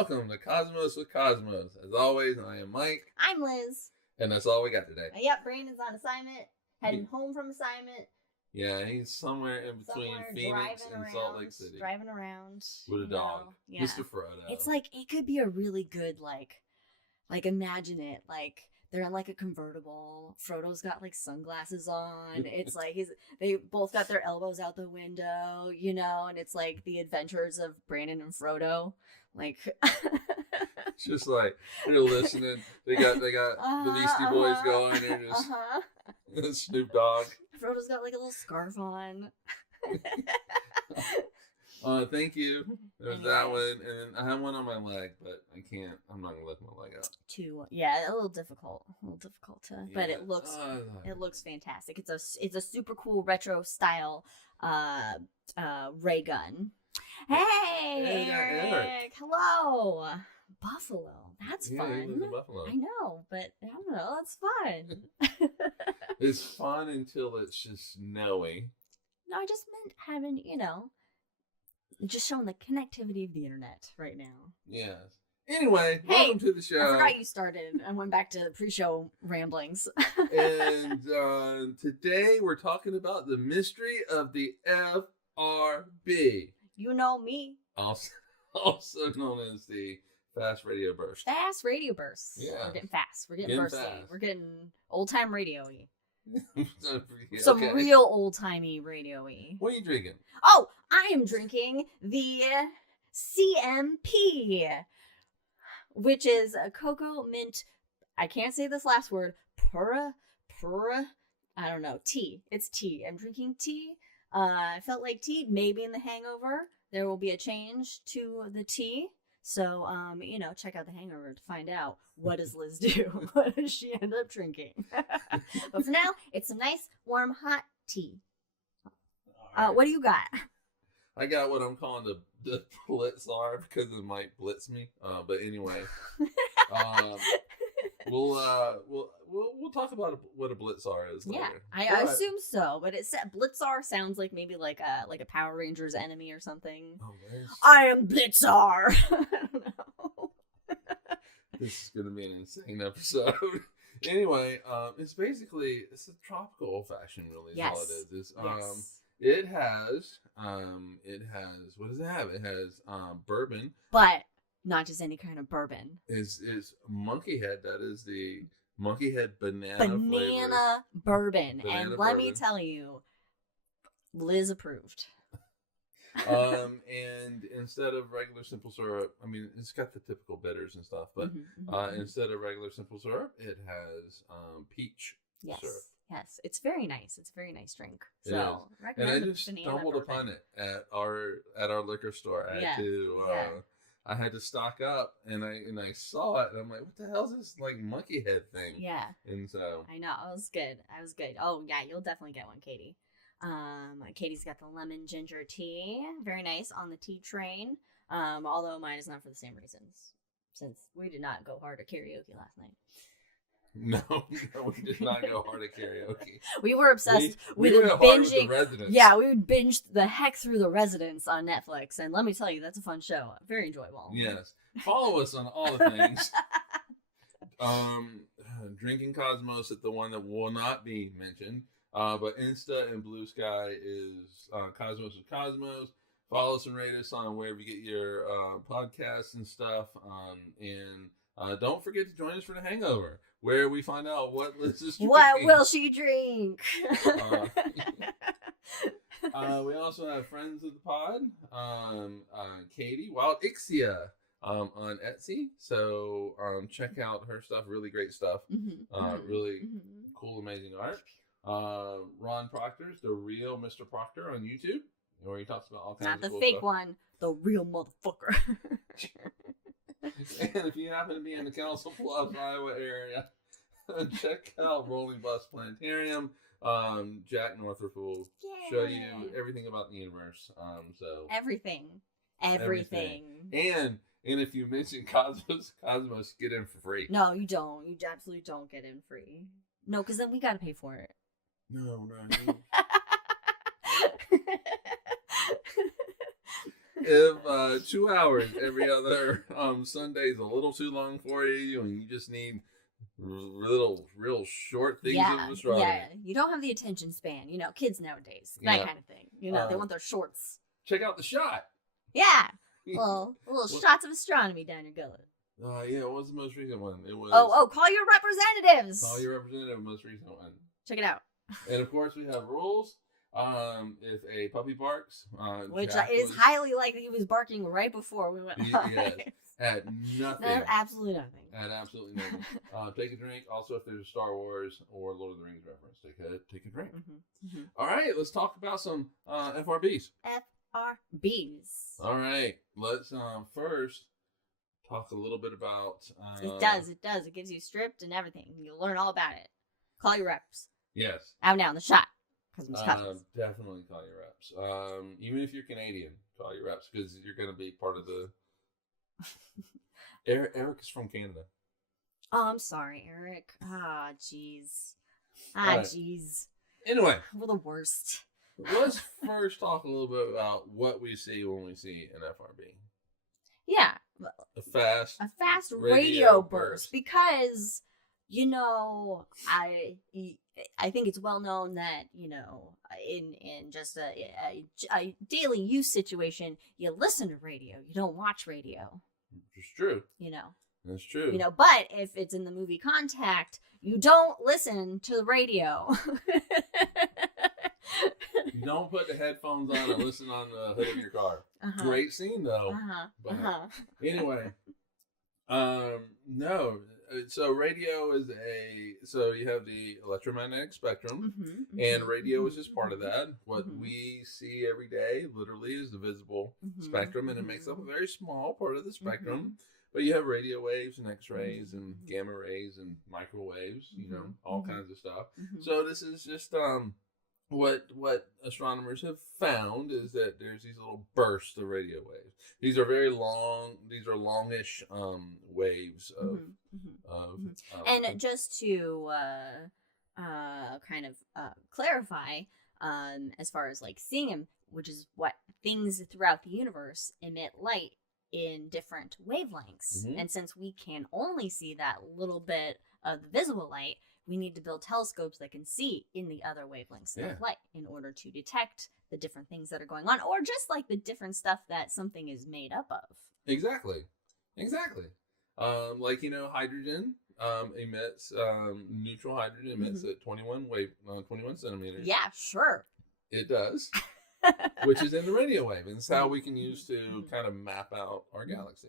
Welcome to Cosmos with Cosmos. As always, I am Mike. I'm Liz. And that's all we got today. Yep, Brandon's on assignment, heading home from assignment. Yeah, he's somewhere in between Phoenix and Salt Lake City. Driving around. With a dog. Yeah. Mr. Frodo. It's like, it could be a really good, like imagine it, like, they're in like a convertible. Frodo's got like sunglasses on. It's like they both got their elbows out the window, you know, and it's like the adventures of Brandon and Frodo. Like it's just like they're listening. They got the Beastie Boys going and just Snoop Dogg. Frodo's got like a little scarf on. Thank you. There's that one, and I have one on my leg, but I'm not gonna lift my leg up. A little difficult to, but it looks fantastic. It's a super cool retro style ray gun. Hey, Eric. Hello. Buffalo. That's fun. He lives in Buffalo. I know, but I don't know. That's fun. It's fun until it's just snowy. No, I just meant having, just showing the connectivity of the internet right now. Yes. Anyway, welcome to the show. I forgot you started. I went back to the pre-show ramblings. And today we're talking about the mystery of the FRB. You know me. Also known as the Fast Radio Burst. Fast Radio Burst. Yeah. We're getting fast. We're getting bursty. Fast. We're getting old-time radio-y. Okay. Some real old-timey radio-y. What are you drinking? Oh, I am drinking the CMP, which is a cocoa mint, I can't say this last word, pura, I don't know, tea. It's tea. I'm drinking tea. I felt like tea, maybe in The Hangover. There will be a change to the tea. So, check out The Hangover to find out, what does Liz do? What does she end up drinking? But for now, it's some nice, warm, hot tea. Right. What do you got? I got what I'm calling the Blitzar because it might blitz me. But anyway, we'll talk about what a Blitzar is later. Yeah, I assume so. But it said Blitzar sounds like maybe like a Power Rangers enemy or something. Oh, I am Blitzar. I don't know. This is gonna be an insane episode. Anyway, it's a tropical old fashioned, really. Is all it is. It has what does it have? It has bourbon, but not just any kind of bourbon. Is Monkey Head? That is the Monkey Head banana bourbon, banana and let me tell you, Liz approved. And instead of regular simple syrup, I mean, it's got the typical bitters and stuff, but instead of regular simple syrup, it has peach syrup. Yes, it's very nice. It's a very nice drink. So, and I just stumbled upon it at our liquor store. I had to stock up, and I saw it, and I'm like, what the hell is this like monkey head thing? Yeah. And so I know, it was good. Oh yeah, you'll definitely get one, Katie. Katie's got the lemon ginger tea, very nice on the tea train. Although mine is not for the same reasons, since we did not go hard at karaoke last night. No, we did not go hard at karaoke. We were obsessed with binging. With yeah, we would binge the heck through The Residents on Netflix, and let me tell you, that's a fun show. Very enjoyable. Yes, follow us on all the things. Drinking Cosmos at the one that will not be mentioned. But Insta and Blue Sky is Cosmos with Cosmos. Follow us and rate us on wherever you get your podcasts and stuff. And don't forget to join us for The Hangover, where we find out what Liz is drinking. What will she drink? We also have friends of the pod, Katie, Wildixia, on Etsy. So check out her stuff. Really great stuff. Really cool, amazing art. Ron Proctor's The Real Mr. Proctor on YouTube, where he talks about all kinds of cool stuff. Not the fake one, the real motherfucker. And if you happen to be in the Council Bluffs, Iowa area, check out Rolling Bus Planetarium. Jack Northrup will show you everything about the universe. Everything. And if you mention Cosmos, get in for free. No, you don't. You absolutely don't get in free. No, because then we got to pay for it. No. if 2 hours every other Sunday is a little too long for you, and you just need real short things of astronomy. Yeah, you don't have the attention span. Kids nowadays, that kind of thing. They want their shorts. Check out The Shot. Yeah, little shots of astronomy down your gullet. Yeah, what was the most recent one? It was. Call your representatives. Call your representative, most recent one. Check it out. And of course, we have rules. If a puppy barks, which is highly likely he was barking right before we went live. Yes, at nothing. At absolutely nothing. At absolutely nothing. Take a drink. Also, if there's a Star Wars or Lord of the Rings reference, take a drink. All right, let's talk about some FRBs. FRBs. All right, let's first talk a little bit about. It does. It gives you stripped and everything. You learn all about it. Call your reps. Yes. Out now in the shot. Definitely call your reps. Even if you're Canadian, call your reps because you're going to be part of the. Eric is from Canada. Oh, I'm sorry, Eric. Jeez. Jeez. Anyway, we're the worst. Let's first talk a little bit about what we see when we see an FRB. Yeah. A fast radio burst because. I think it's well known that, in just a daily use situation, you listen to radio. You don't watch radio. It's true. That's true. But if it's in the movie Contact, you don't listen to the radio. You don't put the headphones on and listen on the hood of your car. Great scene, though. Anyway, no. So radio is so you have the electromagnetic spectrum, and radio is just part of that. What we see every day literally is the visible spectrum, and it makes up a very small part of the spectrum. But you have radio waves and X-rays and gamma rays and microwaves, all kinds of stuff. So this is just what astronomers have found is that there's these little bursts of radio waves. These are very long. These are longish waves of. And just to kind of clarify, as far as like seeing them, which is what things throughout the universe emit light in different wavelengths, and since we can only see that little bit of the visible light, we need to build telescopes that can see in the other wavelengths of light in order to detect the different things that are going on, or just like the different stuff that something is made up of. Exactly. Like, hydrogen emits, neutral hydrogen emits at 21 centimeters. Yeah, sure. It does. Which is in the radio wave. And it's how we can use to kind of map out our galaxy.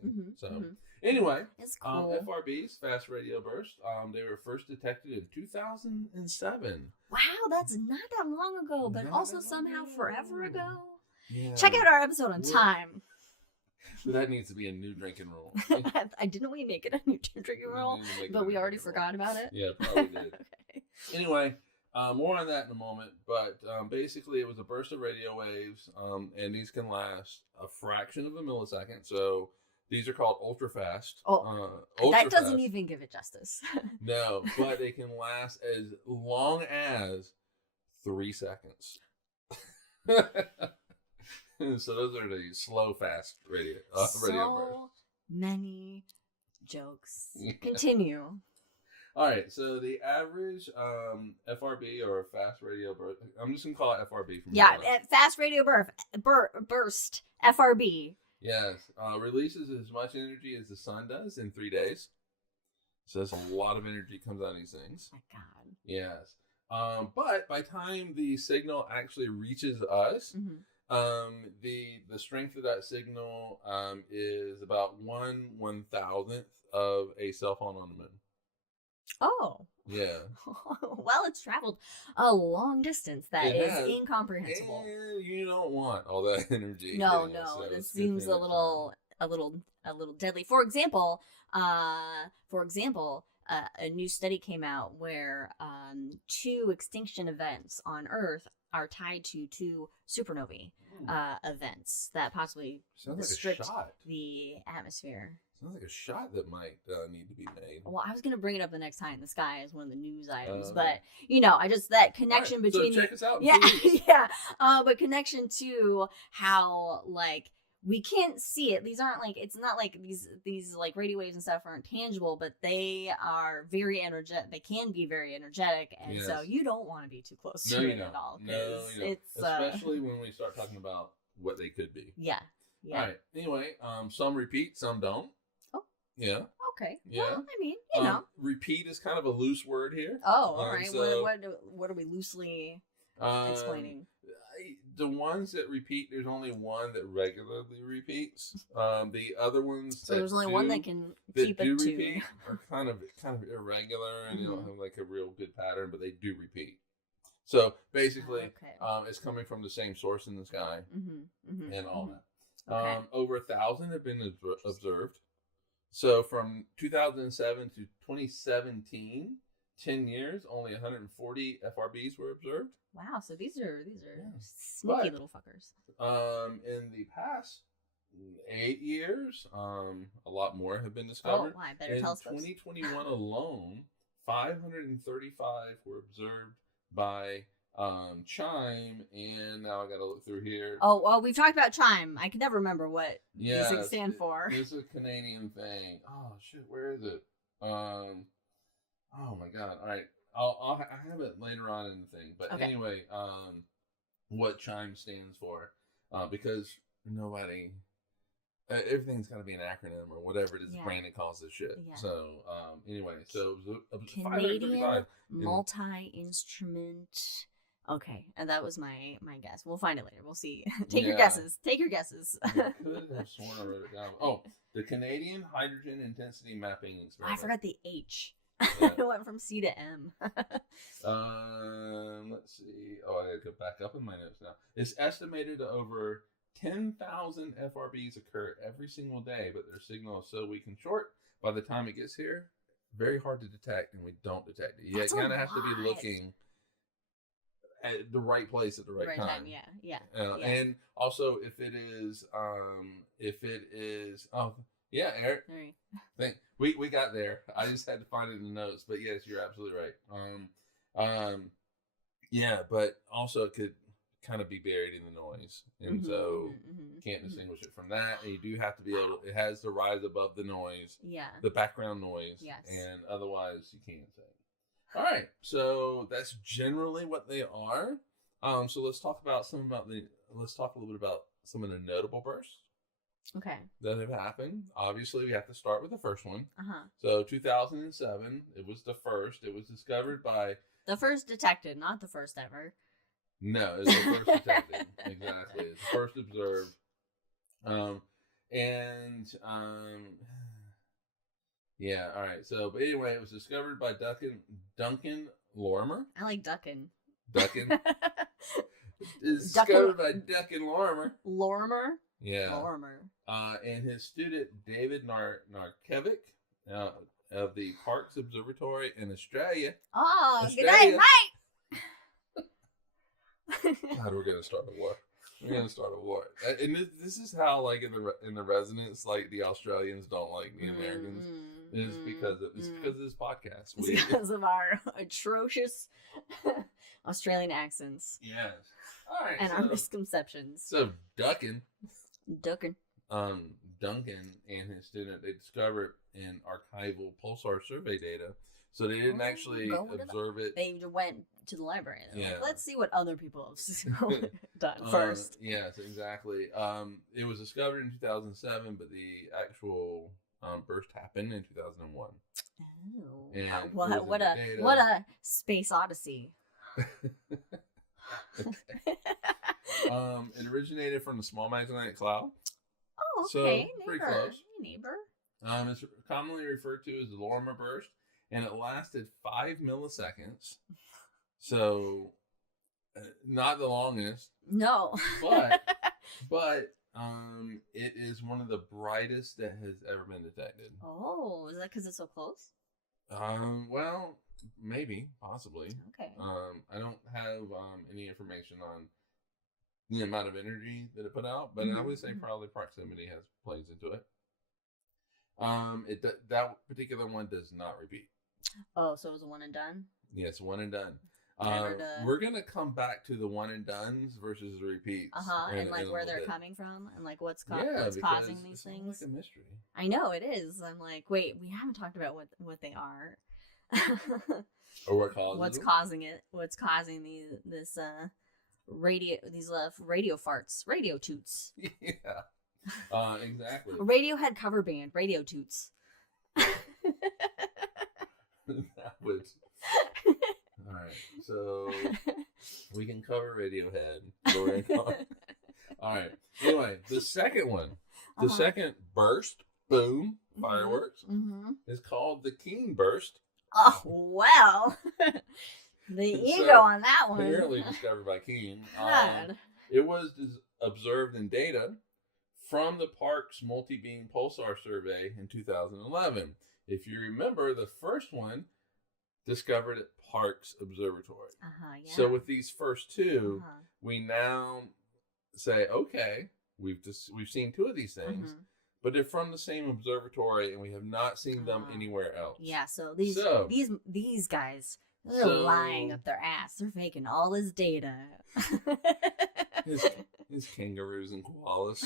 Anyway, it's cool. FRBs, fast radio burst, they were first detected in 2007. Wow, that's not that long ago, but also somehow forever ago. Yeah. Check out our episode on time. So that needs to be a new drinking rule. Didn't we make it a new drinking rule? But we already forgot about it? Yeah, probably did. Okay. Anyway, more on that in a moment. But basically, it was a burst of radio waves, and these can last a fraction of a millisecond. So these are called ultra fast. That doesn't even give it justice. No, but they can last as long as 3 seconds. So those are the slow, fast radio bursts. So many jokes. Continue. All right, so the average FRB or fast radio burst, I'm just going to call it FRB from now on. Fast radio burst, FRB. Yes, releases as much energy as the sun does in 3 days. So that's a lot of energy comes out of these things. Oh my God. Yes. But by the time the signal actually reaches us, the strength of that signal is about 1/1000th of a cell phone on the moon. Oh. Yeah. Well, it's traveled a long distance. That is incomprehensible. And you don't want all that energy. No. This seems a little deadly. For example, a new study came out where 2 extinction events on Earth are tied to 2 supernovae events that possibly restrict the atmosphere. Sounds like a shot that might need to be made. Well, I was going to bring it up the next time in the sky as one of the news items, but I just that connection between. So check us out. Yeah, yeah. But connection to how we can't see it. These aren't like, it's not like these like radio waves and stuff aren't tangible, but they are very energetic. They can be very energetic, and so you don't want to be too close to it at all. No, you don't. It's especially when we start talking about what they could be. Yeah. All right. Anyway, some repeat, some don't. Oh. Yeah. Okay. Yeah. Well, I mean, you know, repeat is kind of a loose word here. Oh, all right. So, what are we loosely explaining? The ones that repeat, there's only one that regularly repeats. The other ones, so there's only one that can keep it to repeat are kind of irregular, and they don't have like a real good pattern, but they do repeat. So basically, it's coming from the same source in the sky, and all that. Okay. Over 1,000 have been observed. So from 2007 to 2017, 10 years, only 140 FRBs were observed. Wow, so these are sneaky little fuckers. In the past 8 years, a lot more have been discovered. Oh, why? Better telescopes. In 2021 alone, 535 were observed by Chime, and now I gotta look through here. Oh, well, we've talked about Chime. I can never remember what these things stand for. It's a Canadian thing. Oh shit, where is it? Oh my god. All right, I have it later on in the thing. But anyway, what Chime stands for, because nobody. Everything's got to be an acronym or whatever it is Brandon calls this shit. Yeah. So anyway, so it was Canadian multi-instrument. Okay, and that was my guess. We'll find it later. We'll see. Take your guesses. Take your guesses. I could have sworn I wrote it down. Oh, the Canadian Hydrogen Intensity Mapping Experiment. I forgot the H. It went from C to M. Let's see. Oh, I gotta go back up in my notes now. It's estimated to over 10,000 FRBs occur every single day, but their signal is so weak and short. By the time it gets here, very hard to detect, and we don't detect it. You kind of have to be looking at the right place at the right time. Yeah. And also, if it is, Eric. Right. We got there. I just had to find it in the notes, but yes, you're absolutely right. Yeah, but also it could kind of be buried in the noise, and so can't distinguish it from that. And you do have to be able to, it has to rise above the noise, the background noise, and otherwise you can't say. All right, so that's generally what they are. So let's talk a little bit about some of the notable bursts that have happened. Obviously, we have to start with the first one. So 2007, it was the first. It was discovered by the first detected, not the first ever. No, it's the first detected. Exactly. It's the first observed. Yeah, all right. So, but anyway, it was discovered by Duncan Lorimer. I like Duckin. Duckin. It's discovered by Duncan Lorimer. Lorimer? Yeah. Lorimer. And his student, David Narkevic, of the Parkes Observatory in Australia. Oh, good night, right? God, we're gonna start a war. We're gonna start a war, and this is how, like in the residence, like the Australians don't like the Americans. It's because of this podcast. It's because of our atrocious Australian accents. Yes. All right. And our misconceptions. So Duncan Duncan and his student, they discovered in archival pulsar survey data. So they didn't actually observe it. They went to the library. Like, let's see what other people have done first. Yes, exactly. It was discovered in 2007, but the actual burst happened in 2001. Oh, and what a space odyssey! It originated from the small magnetic cloud. Oh, okay. So neighbor. Pretty close. Hey, neighbor. It's commonly referred to as the Lorimer burst, and it lasted 5 milliseconds. So, not the longest. No. But it is one of the brightest that has ever been detected. Oh, is that because it's so close? Well, maybe, possibly. Okay. I don't have any information on the amount of energy that it put out, but I would say probably proximity plays into it. That particular one does not repeat. Oh, so it was a one and done? Yes, one and done. We're gonna come back to the one and dones versus the repeats. And like where they're coming from, and like what's what's causing these things. Like a mystery. I know it is. I'm like, wait, we haven't talked about what they are. Or what causes what's them? causing it? What's causing these radio farts, radio toots? Yeah. Exactly. Radiohead cover band, Radio Toots. That would. All right, so we can cover Radiohead. All right. Anyway, the second one, the second burst, boom, fireworks, is called the Keen burst. Oh well, the ego on that one. Apparently discovered by Keen. God. It was observed in data from the park's multi-beam pulsar survey in 2011. If you remember, the first one discovered at Parks Observatory. Yeah. So with these first two, we now say, okay, we've seen two of these things, but they're from the same observatory, and we have not seen them anywhere else. Yeah. So these guys, they're lying up their ass. They're faking all this data. His kangaroos and koalas,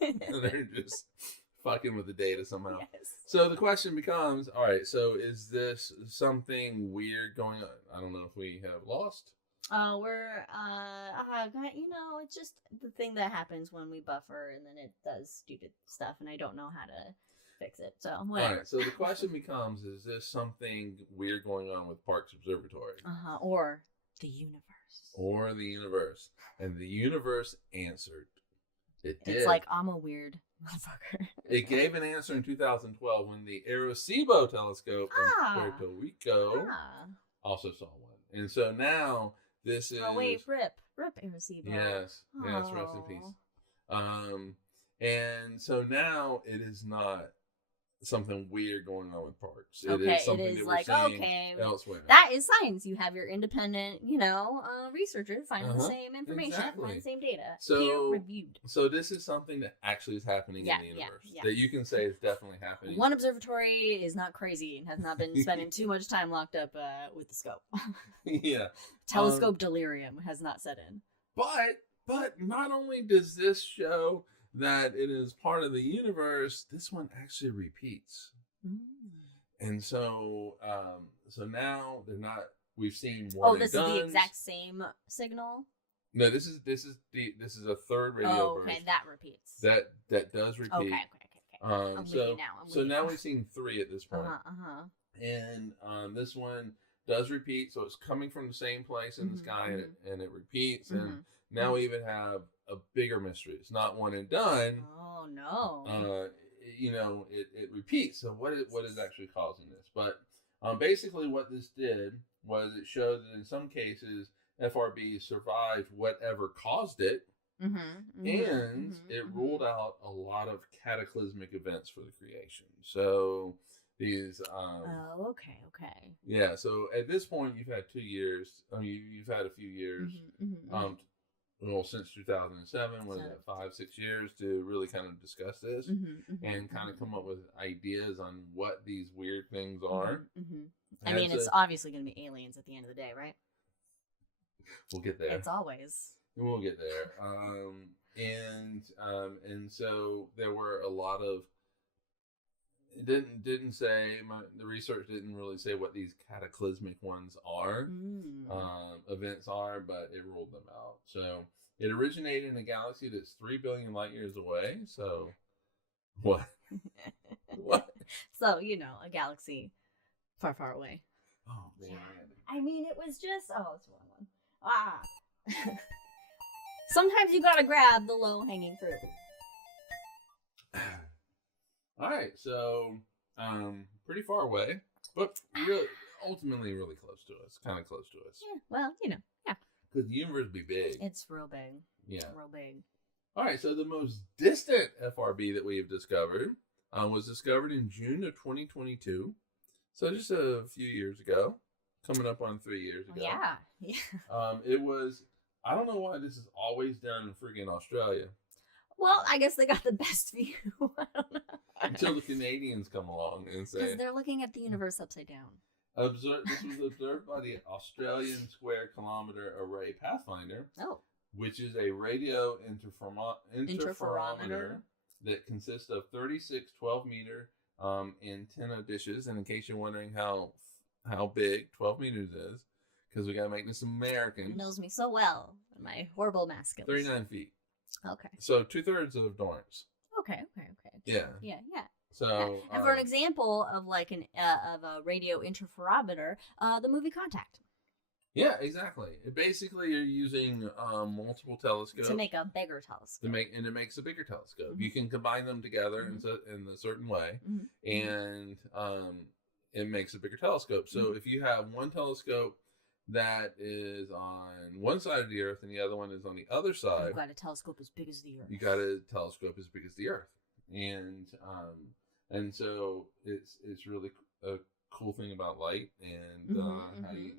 and they're just fucking with the data somehow. Yes. So the question becomes, all right, so is this something weird going on? I don't know if we have lost. We're, it's just the thing that happens when we buffer and then it does stupid stuff and I don't know how to fix it. So, whatever. All right, so the question becomes, is this something weird going on with Parks Observatory? Or the universe. Or the universe. And the universe answered. It did. It's like, I'm a weird motherfucker. It gave an answer in 2012 when the Arecibo telescope in Puerto Rico also saw one. And so now this is... Oh, wait, rip Arecibo. Yes, rest in peace. And so now it is not something weird going on with parks. It is something that we're seeing elsewhere. That is science. You have your independent, researchers finding the same information, finding the same data, peer-reviewed. So this is something that actually is happening in the universe that you can say is definitely happening. One observatory is not crazy and has not been spending too much time locked up with the scope. Yeah. Telescope delirium has not set in. But not only does this show that it is part of the universe, this one actually repeats. And so now they're not, we've seen one. This is the exact same signal? No, this is a third radio burst. Okay, that repeats. That does repeat. Okay. I'm so now we've seen three at this point. And this one does repeat, so it's coming from the same place in the sky, and it repeats. And now we even have a bigger mystery. It's not one and done. Oh no. It repeats. So what is actually causing this? But basically what this did was it showed that in some cases FRB survived whatever caused it, and it ruled out a lot of cataclysmic events for the creation. So these okay. Yeah, so at this point you've had 2 years. You've had a few years. Since 2007, what is it, 5-6 years to really kind of discuss this and kind of come up with ideas on what these weird things are. I mean, it's obviously going to be aliens at the end of the day, right? We'll get there. It's always. We'll get there. And so there were a lot of. It didn't say the research didn't really say what these cataclysmic ones are, events are, but it ruled them out. So it originated in a galaxy that's 3 billion light years away. So what? What? So a galaxy far, far away. Oh man! I mean, it was just it's the wrong one. Sometimes you gotta grab the low hanging fruit. All right, so pretty far away, but ultimately really close to us, kind of close to us. Yeah, well, yeah. Because the universe be big. It's real big. Yeah. Real big. All right, so the most distant FRB that we have discovered was discovered in June of 2022. So just a few years ago, coming up on 3 years ago. Yeah. It was, I don't know why this is always done in freaking Australia. Well, I guess they got the best view. I don't know. Until the Canadians come along and say... Because they're looking at the universe upside down. This was observed by the Australian Square Kilometre Array Pathfinder, which is a radio interferometer that consists of 36 12-meter antenna dishes. And in case you're wondering how big 12 meters is, because we got to make this American. It knows me so well. My horrible math skills. 39 feet. Okay. So 2/3 of Dorrance. Okay. Yeah. So, and for an example of like of a radio interferometer, the movie Contact. Yeah, exactly. Basically, you're using multiple telescopes to make a bigger telescope. And it makes a bigger telescope. You can combine them together in a certain way, and it makes a bigger telescope. So if you have one telescope that is on one side of the Earth and the other one is on the other side, you've got a telescope as big as the Earth. You got a telescope as big as the Earth, and so it's really a cool thing about light and how you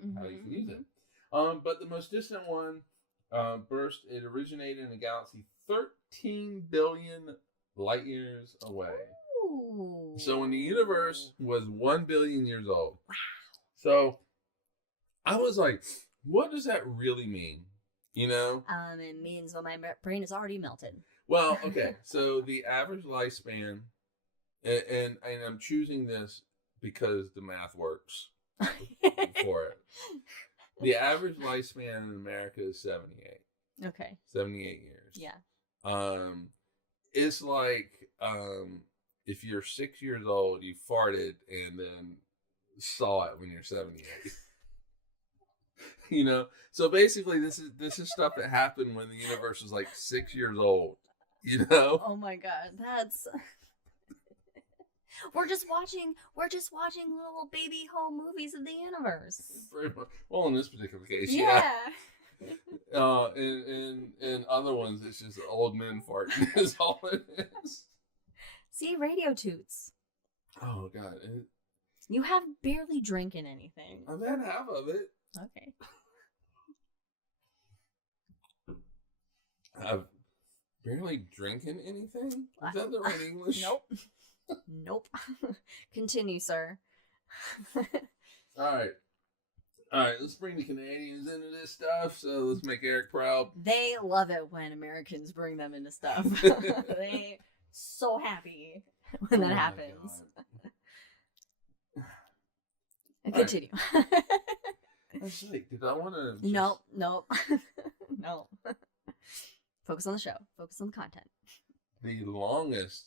can use it. But the most distant one it originated in a galaxy 13 billion light years away. Ooh. So when the universe was 1 billion years old. Wow. So I was like, what does that really mean? You know? It means my brain is already melted. Well, okay. So the average lifespan, and I'm choosing this because the math works for it. The average lifespan in America is 78. Okay. 78 years. Yeah. It's like if you're 6 years old, you farted and then saw it when you're 78. You know? So basically this is stuff that happened when the universe was like 6 years old. You know? Oh my god, that's We're just watching little baby home movies of the universe. Well, in this particular case, yeah. In other ones, it's just old men farting is all it is. See, radio toots. Oh God! You have barely drinking anything. I've had half of it. Okay. I've barely drinking anything. Is that the right English? Nope. Nope. Continue, sir. All right. Let's bring the Canadians into this stuff. So let's make Eric proud. They love it when Americans bring them into stuff. They so happy when that happens. Continue. That's like, did I want to? Nope. No. Focus on the show. Focus on the content. The longest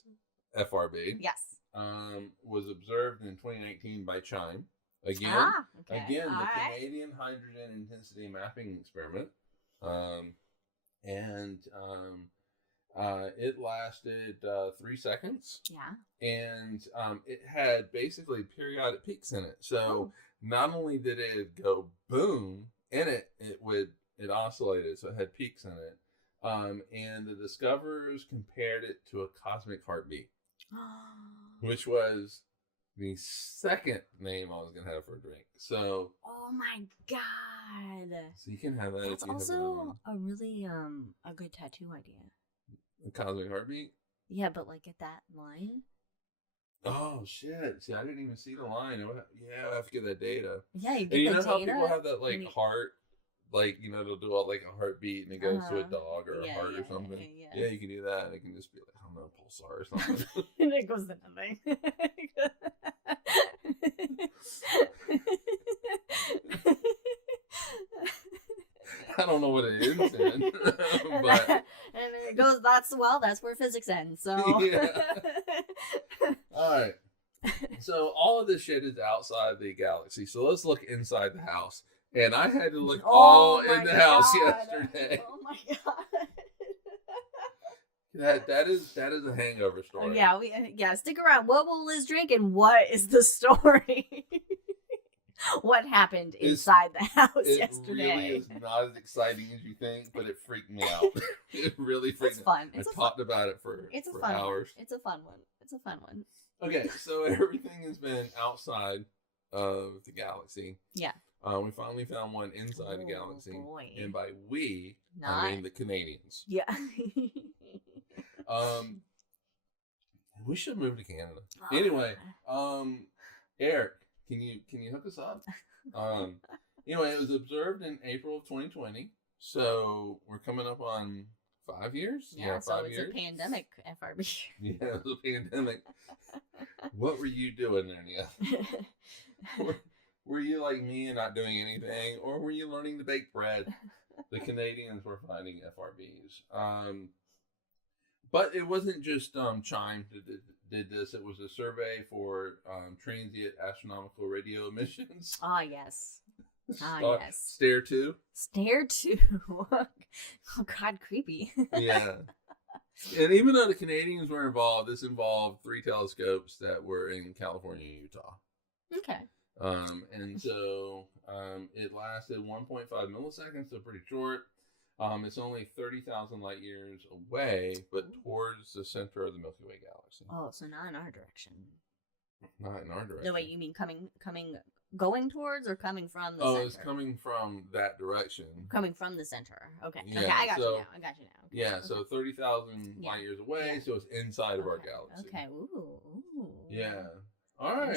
FRB. Yes. Was observed in 2019 by Chime. Again, the Canadian Hydrogen Intensity Mapping Experiment. It lasted 3 seconds. Yeah. And it had basically periodic peaks in it. So not only did it go boom in it, it oscillated. So it had peaks in it. And the discoverers compared it to a cosmic heartbeat, which was the second name I was going to have for a drink. So. Oh my God. So you can have that. It's also a really a good tattoo idea. A cosmic heartbeat? Yeah, but like get that line. Oh shit! See, I didn't even see the line. I have to get that data. Yeah, you get the data. How people have that like heart, like they'll do like a heartbeat and it goes to a dog or a heart or something. Yeah, you can do that. It can just be like, I don't know, pulsar or something. And it goes to nothing. I don't know what it is, then. But and it goes. That's where physics ends. So yeah. All right. So all of this shit is outside the galaxy. So let's look inside the house. And I had to look all in the house yesterday. Oh my God. That is a hangover story. Yeah. Stick around. What will Liz drink and what is the story? What happened inside the house yesterday? It really is not as exciting as you think, but it freaked me out. It really freaked me out. I talked about it for hours. It's a fun one. Okay, so everything has been outside of the galaxy. Yeah. We finally found one inside the galaxy. Boy. And by we, I mean the Canadians. Yeah. We should move to Canada. Anyway, Eric. Can you hook us up? Anyway, it was observed in April of 2020. So we're coming up on 5 years. Yeah, so 5 it's years. a pandemic FRB. Yeah, it was a pandemic. What were you doing there, Nia? Were you like me and not doing anything, or were you learning to bake bread? The Canadians were finding FRBs. But it wasn't just Chime that did this. It was a survey for transient astronomical radio emissions. Ah, yes. Yes. Stare 2. Stare 2. Oh, God, creepy. Yeah. And even though the Canadians were involved, this involved 3 telescopes that were in California and Utah. Okay. And so it lasted 1.5 milliseconds, so pretty short. It's only 30,000 light years away, but towards the center of the Milky Way galaxy. Oh, so not in our direction. Not in our direction. No, wait, you mean going towards or coming from the center? Oh, it's coming from that direction. Coming from the center. Okay. Yeah, okay, I got you now. Okay. Yeah, so 30,000 light years away, so it's inside of our galaxy. Okay, ooh. Yeah. All right.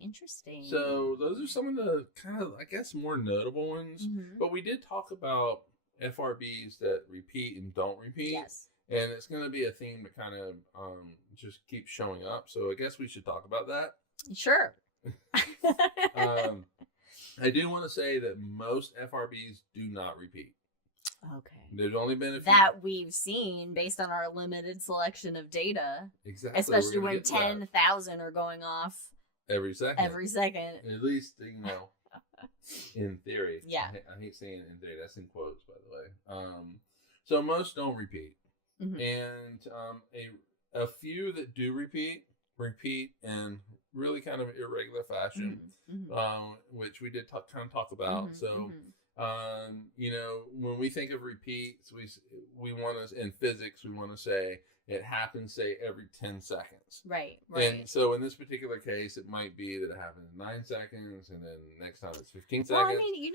Interesting. So those are some of the kind of, I guess, more notable ones. Mm-hmm. But we did talk about FRBs that repeat and don't repeat. Yes. And it's going to be a theme that kind of just keeps showing up. So I guess we should talk about that. Sure. I do want to say that most FRBs do not repeat. Okay. There's only been a few that we've seen based on our limited selection of data. Exactly. Especially when 10,000 are going off every second. At least, in theory. Yeah. I hate saying in theory. That's in quotes, by the way. So most don't repeat. Mm-hmm. And a few that do repeat in really kind of irregular fashion, mm-hmm. Which we did kind of talk about. Mm-hmm. So, mm-hmm. When we think of repeats, we want to, in physics, we want to say it happens, say, every 10 seconds. Right. And so in this particular case, it might be that it happens in 9 seconds, and then next time it's 15 seconds. Well, I mean, you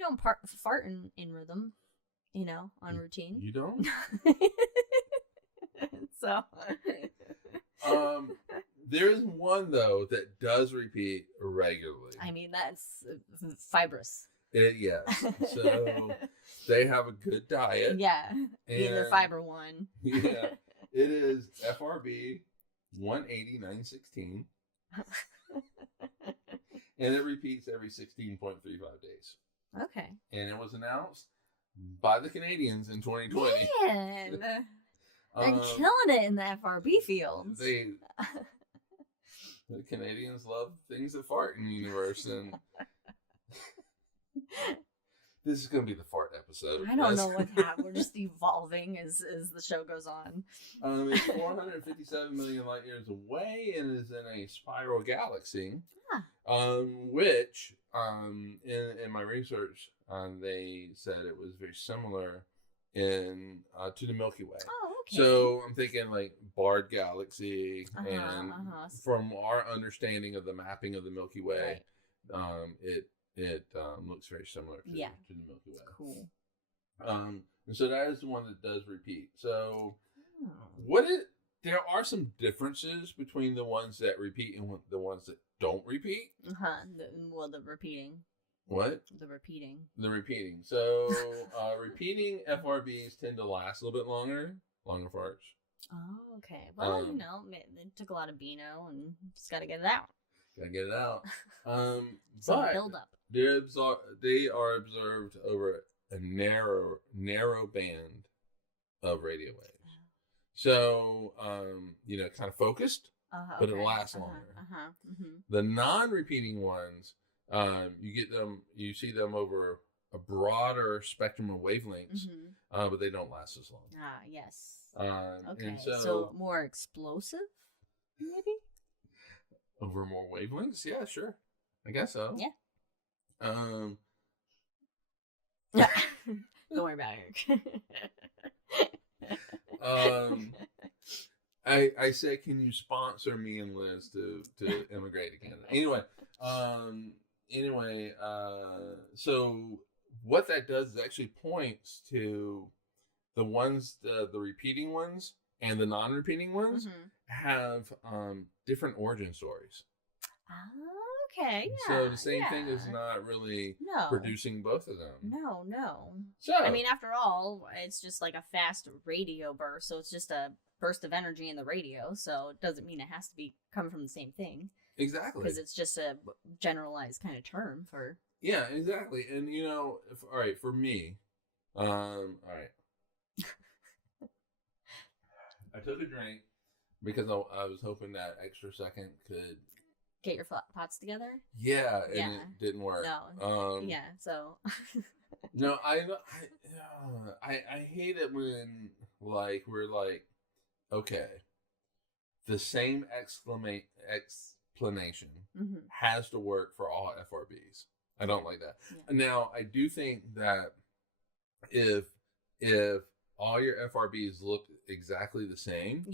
don't fart in rhythm, on routine. You don't? So... there is one though that does repeat regularly. I mean, that's fibrous. Yes. So they have a good diet. Yeah. Being the fiber one. Yeah. It is FRB 180-916. And it repeats every 16.35 days. Okay. And it was announced by the Canadians in 2020. Man. They're killing it in the FRB fields. The Canadians love things that fart in the universe, and this is going to be the fart episode. I don't know what happened. We're just evolving as the show goes on. It's 457 million light years away and is in a spiral galaxy, which, in my research, they said it was very similar to the Milky Way. Oh, okay. So I'm thinking like Bard Galaxy, and from our understanding of the mapping of the Milky Way, it looks very similar to the Milky Way. Cool. And so that is the one that does repeat. So there are some differences between the ones that repeat and the ones that don't repeat. The repeating. What? The repeating. So, repeating FRBs tend to last a little bit longer farts. Oh, okay. Well, it took a lot of Beano and just got to get it out. But build up. They are observed over a narrow band of radio waves. So, kind of focused, but it lasts longer. Mm-hmm. The non-repeating ones, you see them over a broader spectrum of wavelengths, mm-hmm. But they don't last as long. Yes. Okay. And so more explosive, maybe? Over more wavelengths? Yeah, sure. I guess so. Yeah. Don't worry about it. I said, can you sponsor me and Liz to immigrate to Canada? Anyway, so what that does is actually points to the ones, the repeating ones and the non-repeating ones, mm-hmm. have different origin stories. okay, yeah. So the same thing is not really producing both of them. No. So I mean, after all, it's just like a fast radio burst, so it's just a burst of energy in the radio, so it doesn't mean it has to be coming from the same thing. Exactly. Because it's just a generalized kind of term for... Yeah, exactly. And, all right, for me, all right. I took a drink because I was hoping that extra second could... Get your thoughts together? Yeah, and it didn't work. No. So... No, I hate it when, we're like, okay, the same explanation has to work for all FRBs. I don't like that. Yeah. Now, I do think that if all your FRBs look exactly the same,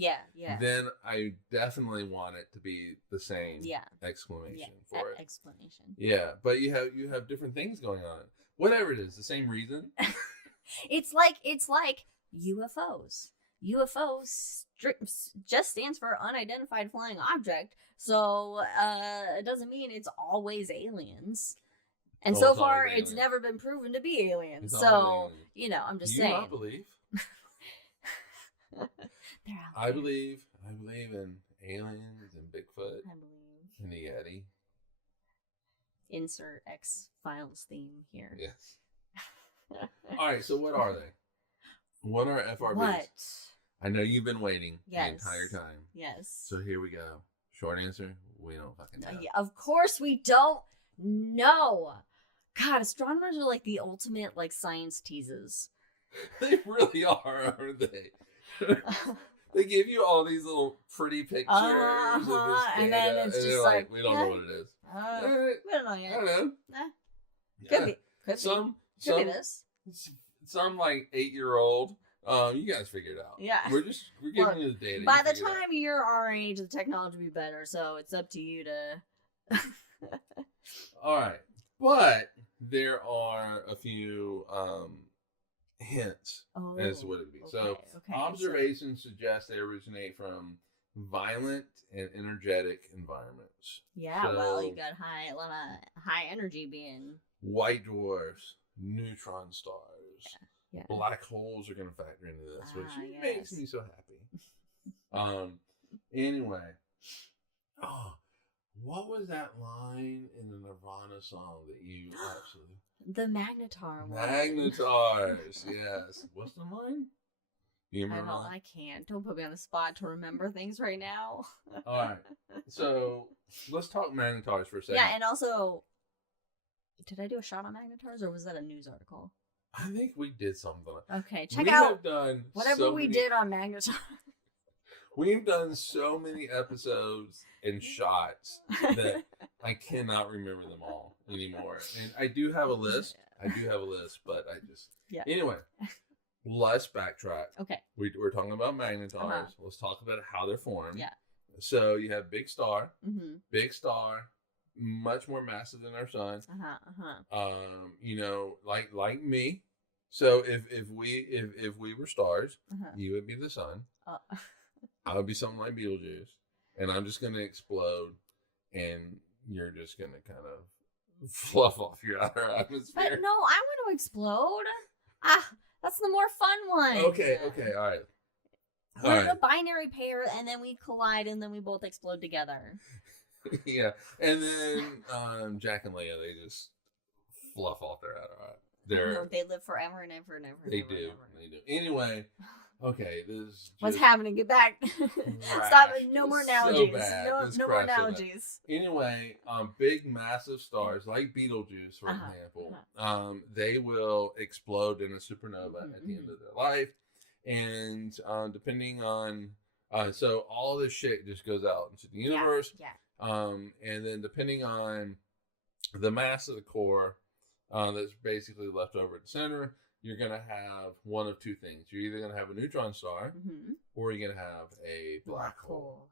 then I definitely want it to be the same explanation for it. Explanation. Yeah, but you have different things going on. Whatever it is, the same reason. It's like UFOs. UFOs just stands for unidentified flying object, so it doesn't mean it's always aliens. And so far, it's never been proven to be aliens. So, I'm just saying. Do you not believe? I believe in aliens and Bigfoot. I believe in the Yeti. Insert X-Files theme here. Yes. All right, so what are they? What are FRBs? What? I know you've been waiting the entire time. Yes. So here we go. Short answer, we don't fucking know. Yeah, of course we don't know. God, astronomers are like the ultimate science teases. They really are, aren't they? They give you all these little pretty pictures. And then it's just like, we don't know what it is. We don't know yet. I don't know. Could be. Could be this. Some 8-year-old. You guys figure it out. Yeah. We're giving you the data. By the time you're our age, the technology will be better, so it's up to you to... All right. But there are a few hints as to what it would be. Observations suggest they originate from violent and energetic environments. Yeah, you got a lot of high energy being... White dwarfs, neutron stars. Yeah. Black holes are going to factor into this, which makes me so happy. Anyway. What was that line in the Nirvana song that you absolutely... The Magnetar one. Magnetars, yes. What's the line? You remember? I can't. Don't put me on the spot to remember things right now. All right. So, let's talk Magnetars for a second. Yeah, and also... Did I do a shot on Magnetars, or was that a news article? I think we did something. Okay, check out done whatever we did on Magnetar. We've done so many episodes and shots that I cannot remember them all anymore. And I do have a list. But I just... Yeah. Anyway, let's backtrack. Okay. We're talking about magnetars. Let's talk about how they're formed. Yeah. So you have big star. Mm-hmm. Big star, much more massive than our sun. Like me. So if we were stars, you would be the sun. I would be something like Beetlejuice, and I'm just gonna explode, and you're just gonna kind of fluff off your outer atmosphere. But no, I want to explode. That's the more fun one. Okay, all right. We're a binary pair, and then we collide, and then we both explode together. Yeah, and then Jack and Leia, they just fluff off their outer. They live forever and ever and ever. They do. Anyway. Okay, this is what's happening? Get back! Stop! No more analogies. No more analogies. Anyway, big massive stars like Beetlejuice, for example, they will explode in a supernova at the end of their life, and depending on, so all this shit just goes out into the universe. And then depending on the mass of the core, that's basically left over at the center. You're going to have one of two things. You're either going to have a neutron star or you're going to have a black hole.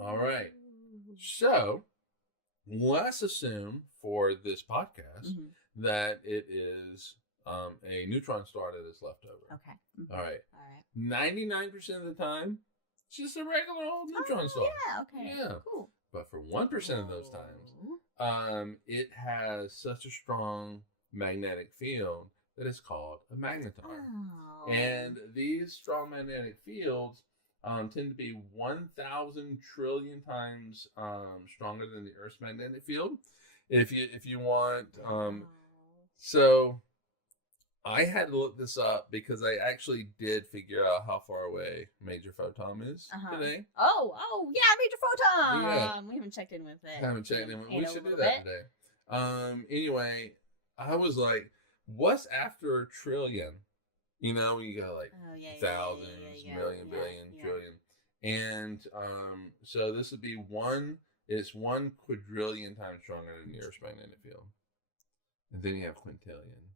All right. So let's assume for this podcast that it is a neutron star that is left over. Okay. All right. 99% of the time, it's just a regular old neutron star. Yeah, okay. Yeah. Cool. But for 1% of those times, it has such a strong magnetic field that it's called a magnetar. Oh. And these strong magnetic fields tend to be 1,000 trillion times stronger than the Earth's magnetic field. If you want, so I had to look this up because I actually did figure out how far away Major Photon is today. Oh, yeah, Major Photon. Yeah. We haven't checked in with it. Haven't checked in. We should do that today. Anyway, I was like, what's after a trillion? You know, you got like thousands, million, billion, trillion. And so this would be it's 1 quadrillion times stronger than the Earth's magnetic field. And then you have quintillion.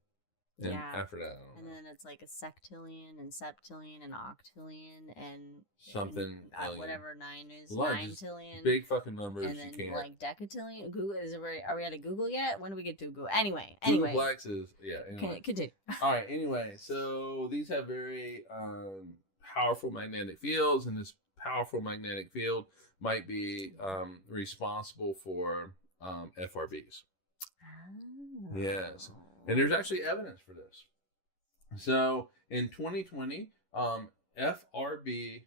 And after that, I don't know. And then it's like a sextillion and septillion and octillion and something whatever 9 is, Lunch, 9tillion. Big fucking numbers. And then you can't. like decatillion. Google are we at a Google yet? When do we get to Google? Anyway. Googleplex is Anyway. Continue. All right. Anyway, so these have very powerful magnetic fields, and this powerful magnetic field might be responsible for FRBs. Oh. Yes. And there's actually evidence for this. So in 2020, FRB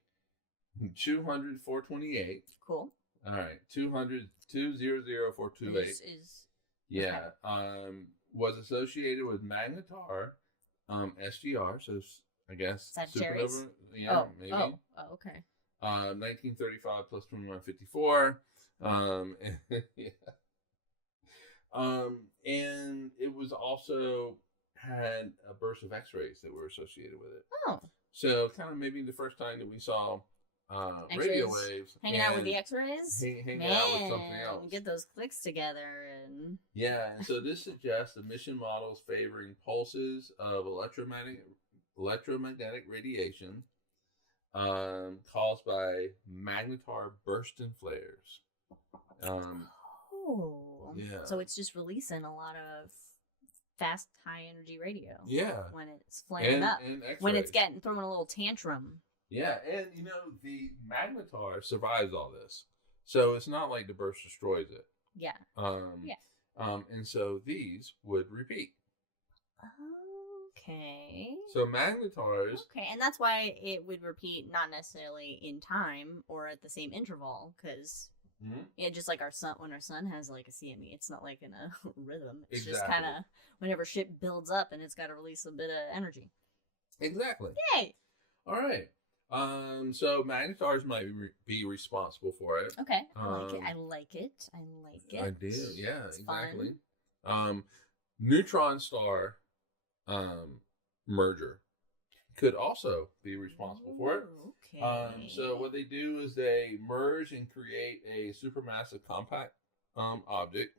200-428. Cool. All right, 200-200-428. Was associated with magnetar, SGR. So I guess Sagittarius. Supernova. Yeah, maybe. Oh, okay. 1935 plus 2154. Yeah. And it was also had a burst of X-rays that were associated with it. Oh. So kind of maybe the first time that we saw radio waves. Hanging out with the X-rays? Hanging out with something else. Get those clicks together. And yeah, and so this suggests emission models favoring pulses of electromagnetic radiation caused by magnetar burst and flares. Yeah. So it's just releasing a lot of fast, high energy radio. Yeah. When it's flaming up. And X-rays. When it's throwing a little tantrum. Yeah, and the magnetar survives all this. So it's not like the burst destroys it. Yeah. And so these would repeat. Okay. So magnetars. Okay, and that's why it would repeat not necessarily in time or at the same interval, because just like when our sun has like a CME, it's not like in a rhythm. It's just kind of whenever shit builds up and it's got to release a bit of energy. Exactly. Yay. All right. So magnetars might be responsible for it. Okay. I like it. I do. Yeah, it's exactly. Fun. Neutron star merger could also be responsible for it. Okay. So what they do is they merge and create a supermassive compact object.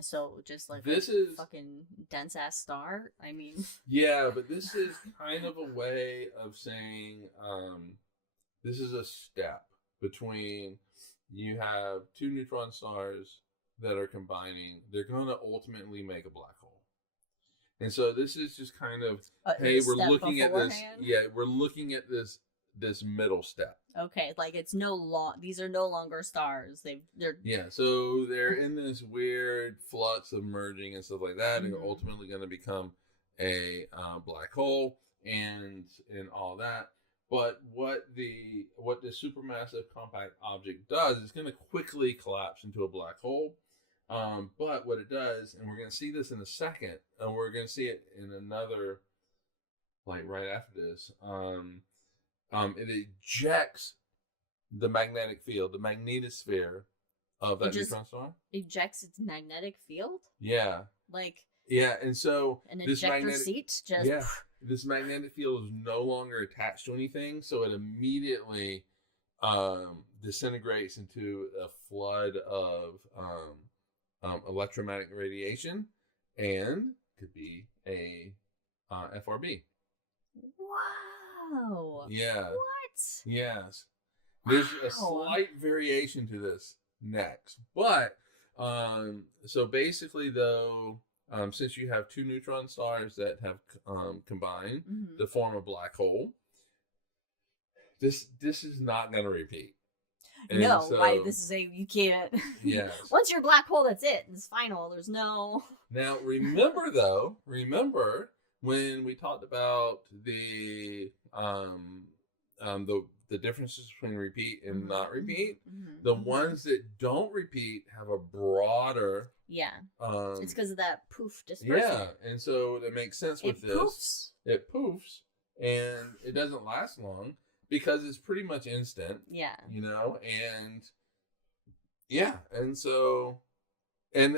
So just like this a is fucking dense ass star. I mean. Yeah, but this is kind of a way of saying this is a step between you have two neutron stars that are combining. They're going to ultimately make a black hole. And so this is just kind of, hey, we're looking at this. Yeah, we're looking at this middle step. Okay, like these are no longer stars. They're so they're in this weird flux of merging and stuff like that, and are ultimately going to become a black hole and all that. But what the supermassive compact object does is going to quickly collapse into a black hole. But what it does, and we're going to see this in a second, and we're going to see it in another, like right after this, it ejects the magnetic field, the magnetosphere of that neutron star. Ejects its magnetic field? Yeah. And so an ejector seat just this magnetic field is no longer attached to anything, so it immediately disintegrates into a flood of electromagnetic radiation, and could be a FRB. Wow. Yeah. What? Yes. There's a slight variation to this next, but so basically though, since you have two neutron stars that have combined to form a black hole, this is not going to repeat. And no, so, why this is you can't. Yes. Once you're a black hole, that's it. It's final. There's no. Now, remember when we talked about the differences between repeat and not repeat? The ones that don't repeat have a broader. Yeah. It's because of that poof dispersion. Yeah, and so that makes sense with this. Poofs. It poofs, and it doesn't last long because it's pretty much instant. Yeah. You know, and yeah, and so and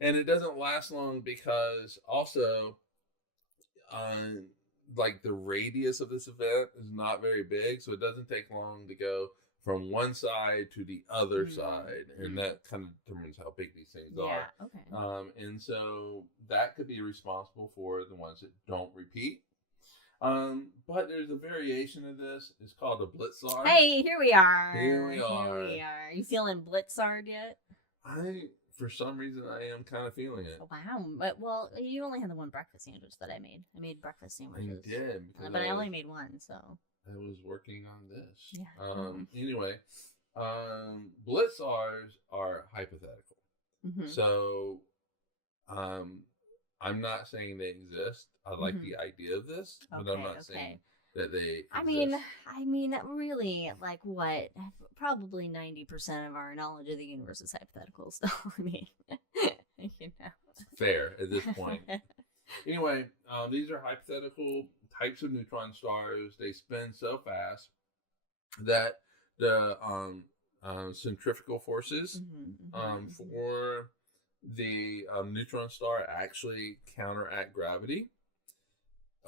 it doesn't last long because also like the radius of this event is not very big, so it doesn't take long to go from one side to the other side, and that kind of determines how big these things are. Okay. And so that could be responsible for the ones that don't repeat. But there's a variation of this. It's called a blitzar. Hey, here we are. Here we are. Are you feeling blitzard yet? For some reason, I am kind of feeling it. Wow. But, well, you only had the one breakfast sandwich that I made. I made breakfast sandwiches. I did. But I only made one, so. I was working on this. Yeah. Anyway, blitzars are hypothetical. So, I'm not saying they exist. I like the idea of this, but I'm not saying that they exist. I mean, really, like what? Probably 90% of our knowledge of the universe is hypothetical. So, I mean, you know. Fair at this point. Anyway, these are hypothetical types of neutron stars. They spin so fast that the centrifugal forces for the neutron star actually counteract gravity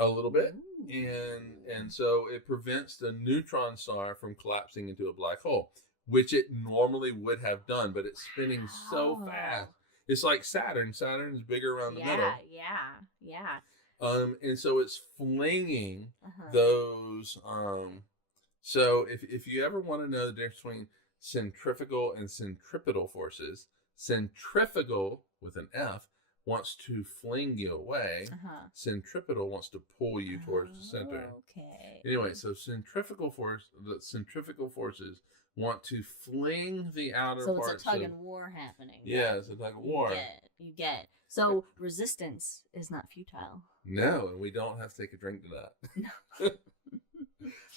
a little bit, and so it prevents the neutron star from collapsing into a black hole, which it normally would have done, but it's spinning so fast. It's like Saturn. Saturn is bigger around the middle. Yeah. And so it's flinging those. So if you ever want to know the difference between centrifugal and centripetal forces, centrifugal with an F wants to fling you away. Centripetal wants to pull you towards the center. Okay. Anyway, so the centrifugal forces want to fling the outer parts. So it's a tug and war happening. Yeah, it's a tug of war. You get. So resistance is not futile. No, and we don't have to take a drink to that.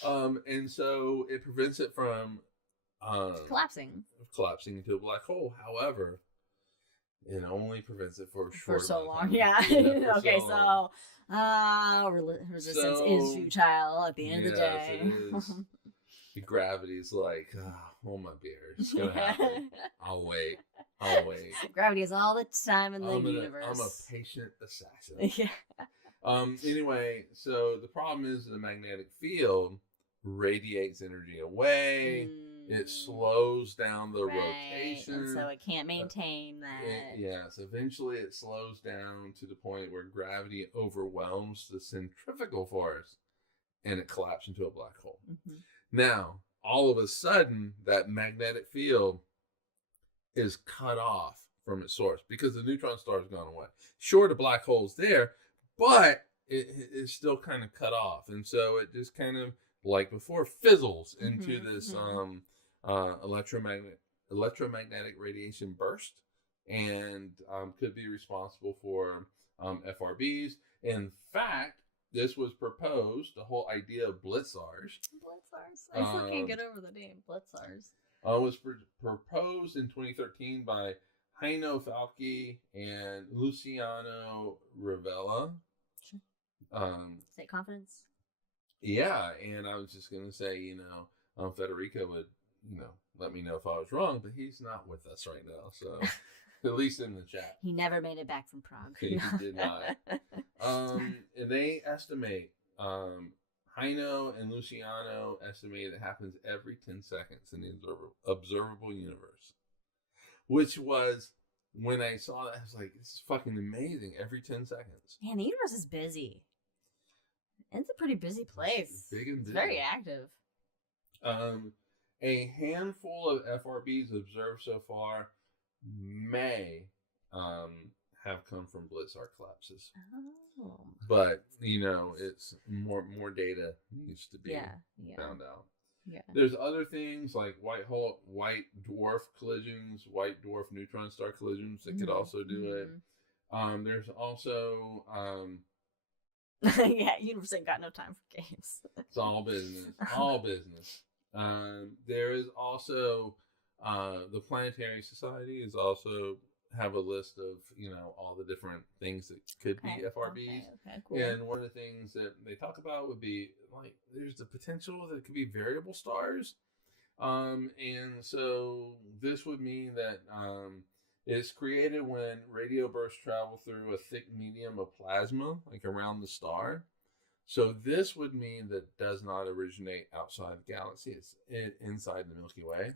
No. And so it prevents it from collapsing into a black hole. However, it only prevents it for so long. Yeah. Okay, so resistance is futile at the end of the day. It is. The gravity is like, hold my beer. It's gonna happen. I'll wait. Gravity is all the time in the universe. I'm a patient assassin. Anyway, so the problem is the magnetic field radiates energy away. It slows down the rotation. And so it can't maintain that. Yes, eventually it slows down to the point where gravity overwhelms the centrifugal force and it collapses into a black hole. Now, all of a sudden, that magnetic field is cut off from its source because the neutron star has gone away. Sure, the black hole's there, but it's still kind of cut off. And so it just kind of, like before, fizzles into this electromagnetic radiation burst and could be responsible for FRBs. In fact, this was proposed, the whole idea of blitzars. I still can't get over the name, blitzars. Was proposed in 2013 by Heino Falke and Luciano Rivella. Say confidence. Yeah, and I was just going to say, Federico would, let me know if I was wrong, but he's not with us right now, so at least in the chat. He never made it back from Prague. He did not. And they estimate, Heino and Luciano estimate it happens every 10 seconds in the observable universe. Which was, when I saw that, I was like, this is fucking amazing. Every 10 seconds. Man, the universe is busy. It's a pretty busy place. It's big and busy. It's very active. A handful of FRBs observed so far may have come from blitzar collapses. But, it's more data needs to be found out. There's other things like white dwarf collisions, white dwarf neutron star collisions that could also do it. There's also yeah, Universe ain't got no time for games. It's all business. All business. There is also the Planetary Society is also have a list of, all the different things that could be FRBs. Okay, cool. And one of the things that they talk about would be like there's the potential that it could be variable stars. And so this would mean that it's created when radio bursts travel through a thick medium of plasma, like around the star. So this would mean that it does not originate outside the galaxy. It's inside the Milky Way.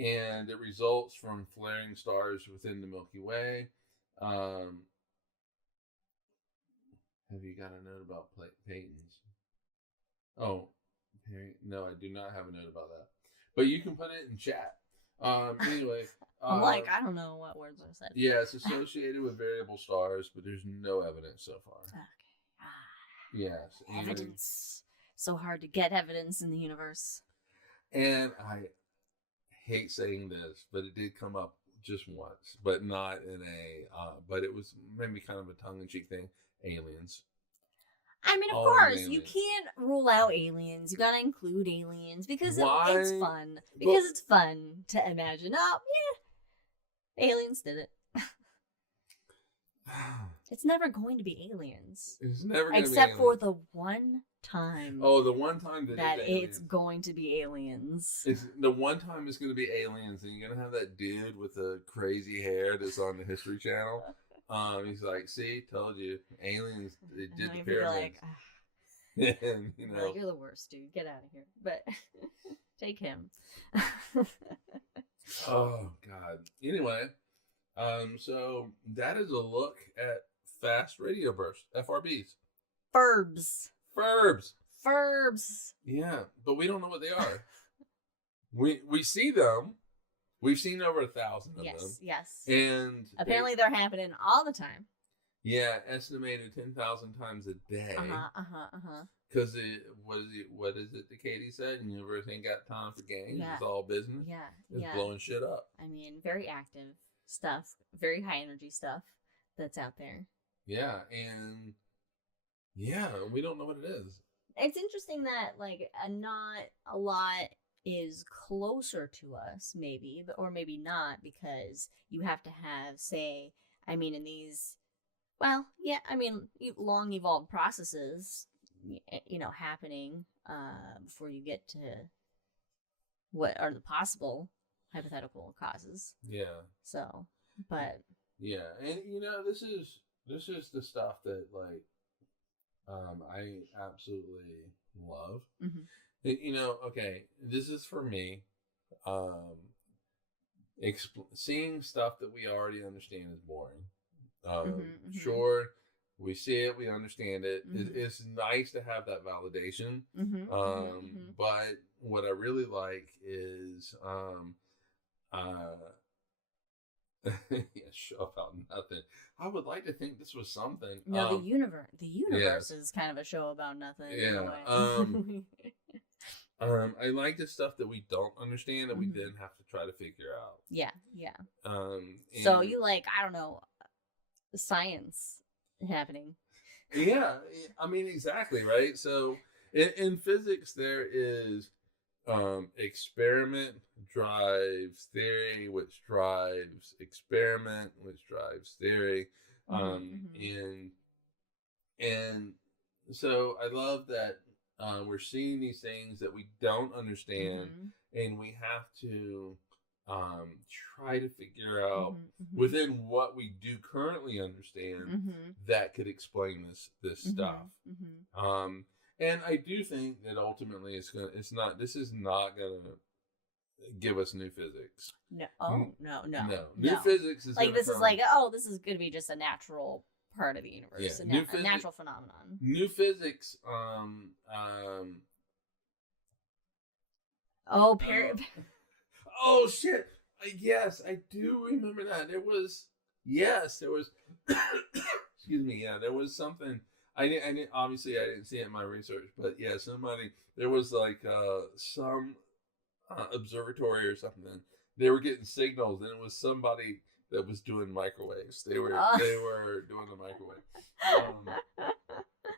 And it results from flaring stars within the Milky Way. Have you got a note about Peyton's? Oh, no, I do not have a note about that. But you can put it in chat. Anyway. I'm like, I don't know what words I said. Yeah, it's associated with variable stars, but there's no evidence so far. Okay. Yes. Evidence. So hard to get evidence in the universe. And I hate saying this, but it did come up just once, but not in but it was maybe kind of a tongue-in-cheek thing. Aliens. I mean, of course, you can't rule out aliens. You gotta include aliens because it's fun. Because it's fun to imagine. Oh, yeah, aliens did it. It's never going to be aliens. It's never going to be aliens. Except for the one time. Oh, the one time that it's going to be aliens. The one time it's going to be aliens, and you're going to have that dude with the crazy hair that's on the History Channel. He's like, see, told you, aliens, they did the pyramids. Like, and, you're the worst, dude. Get out of here. But take him. Oh, God. Anyway, so that is a look at fast radio bursts, FRBs. Furbs. Yeah, but we don't know what they are. We see them. We've seen over 1,000 of them. Yes. And apparently they're happening all the time. Yeah, estimated 10,000 times a day. Because what is it that Katie said? The universe ain't got time for games. Yeah. It's all business. Yeah. It's blowing shit up. I mean, very active stuff, very high energy stuff that's out there. Yeah, and we don't know what it is. It's interesting that not a lot is closer to us, maybe, or maybe not, because you have to have, say, in these, long evolved processes, happening before you get to what are the possible hypothetical causes. Yeah. So, but yeah, and this is the stuff that I absolutely love. Okay, this is for me. Seeing stuff that we already understand is boring. Sure, we see it, we understand it. It's nice to have that validation. But what I really like is show about nothing. I would like to think this was something. No, the universe is kind of a show about nothing. Yeah. I like the stuff that we don't understand that we then have to try to figure out. Yeah. So you I don't know, science happening. Yeah, exactly, right? So in physics there is experiment drives theory, which drives experiment, which drives theory. And so I love that we're seeing these things that we don't understand, and we have to try to figure out within what we do currently understand that could explain this stuff. And I do think that ultimately this is not gonna give us new physics. No. Oh, no. New physics is this is this is gonna be just a natural part of the universe, a natural phenomenon. New physics. Oh shit! Yes, I do remember that. There was. Excuse me. Yeah, there was something. Obviously I didn't see it in my research, but yeah, there was like some observatory or something. They were getting signals, and it was somebody that was doing microwaves. They were doing the microwave.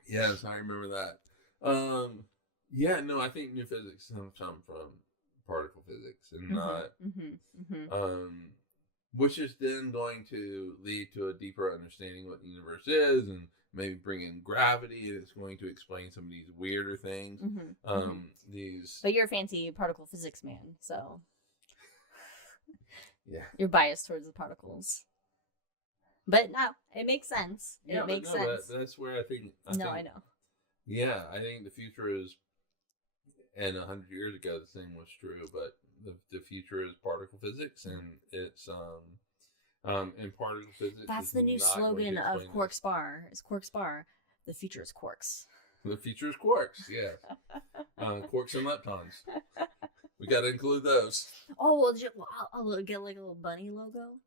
Yes, I remember that. Yeah, no, I think new physics comes from particle physics and not, which is then going to lead to a deeper understanding of what the universe is, and maybe bring in gravity, and it's going to explain some of these weirder things. But you're a fancy particle physics man, so yeah, you're biased towards the particles. But no, it makes sense. Yeah, it makes sense. That's where I think. I know. Yeah, I think the future is, and 100 years ago the same was true, but the future is particle physics, and it's and particle physics. That's the new slogan of Quarks Bar. It's Quarks Bar. The future is quarks. The future is quarks. Yeah, quarks and leptons. We got to include those. Oh, well, I'll get like a little bunny logo.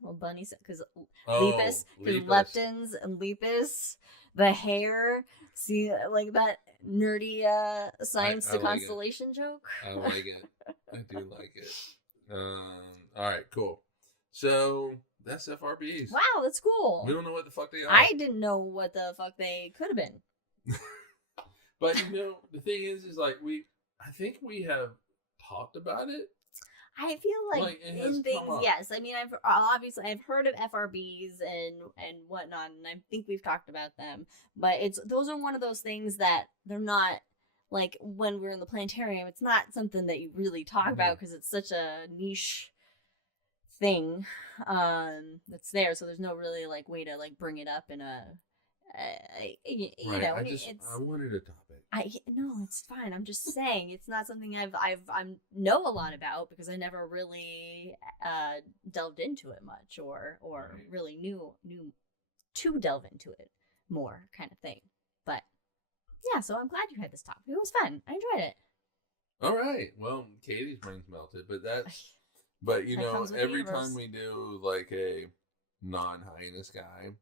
Well, bunny, because lepus, because leptons and lepus, the hair. See, like that nerdy science to constellation joke. I like it. I do like it. All right, cool. So that's FRBs. Wow, that's cool. We don't know what the fuck they are. I didn't know what the fuck they could have been. But the thing is like I think we have talked about it. I feel like in things, yes. I mean, I've heard of FRBs and whatnot, and I think we've talked about them. But those are one of those things that they're not like when we're in the planetarium. It's not something that you really talk about because it's such a niche thing that's there. So there's no really like way to like bring it up in a you know. I wanted a topic. No, it's fine. I'm just saying it's not something I know a lot about because I never really delved into it much or really knew to delve into it more kind of thing. But yeah, so I'm glad you had this topic. It was fun. I enjoyed it. All right. Well, Katie's brain's melted, but every time we do like a non-highness guy.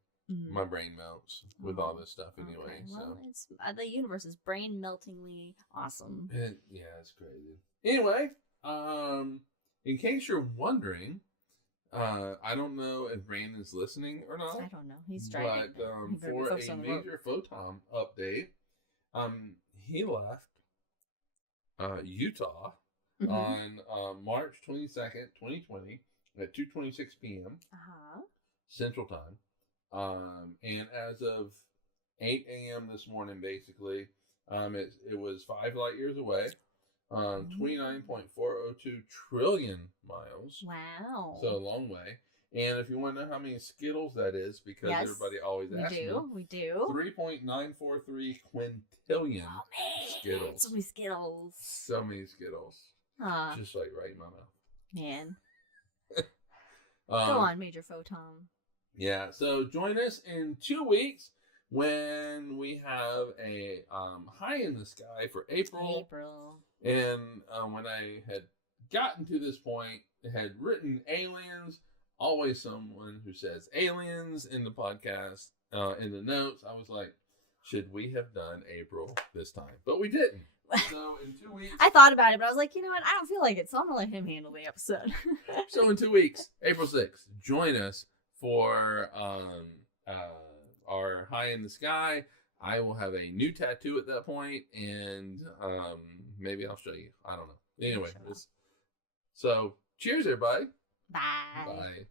My brain melts with all this stuff anyway. Okay. Well, it's the universe is brain meltingly awesome. It's crazy. Anyway, in case you're wondering, I don't know if Brandon's listening or not. I don't know. He's driving. But for a major photon update, he left Utah on March 22nd, 2020 at 2:26 p.m. Central Time. And as of 8 a.m. this morning, basically, it was 5 light years away, 29.402 trillion miles. Wow. So a long way. And if you want to know how many Skittles that is, because everybody always asks me. We do. 3.943 quintillion Skittles. So many Skittles. So many Skittles. Just like right in my mouth. Man. Go on, Major Photon. Yeah, so join us in 2 weeks when we have a high in the sky for April. And when I had gotten to this point, had written aliens, always someone who says aliens in the podcast, in the notes. I was like, should we have done April this time? But we didn't. So in 2 weeks. I thought about it, but I was like, you know what? I don't feel like it, so I'm going to let him handle the episode. So in 2 weeks, April 6th, join us for our high in the sky. I will have a new tattoo at that point, and maybe I'll show you. I don't know. Anyway, so cheers, everybody. Bye. Bye.